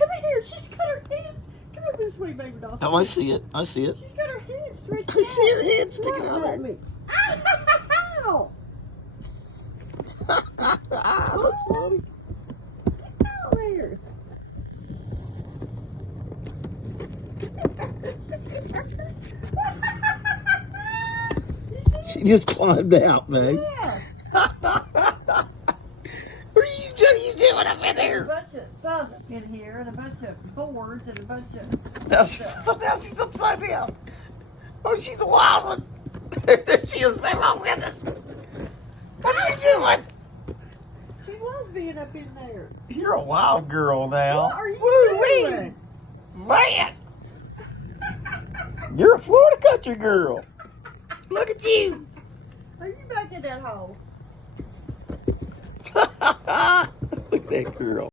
come here. She's got her hands. Come here this way, baby doll. Oh, I see it. I see it. She's got her hands stretched out. I see her head sticking Look out. at me. Ow! That's funny. Get out there. She just climbed out, babe. Yeah. What are you doing up in There's a there? bunch of stuff in here and a bunch of boards and a bunch of... Now she's upside down. Oh, she's a wild one. There she is, babe. Oh, goodness. What are you doing? She was being up in there. You're a wild girl now. What are you Woo-wee. doing? Man. You're a Florida country girl. Look at you. Are you back in that hole? Look at that girl.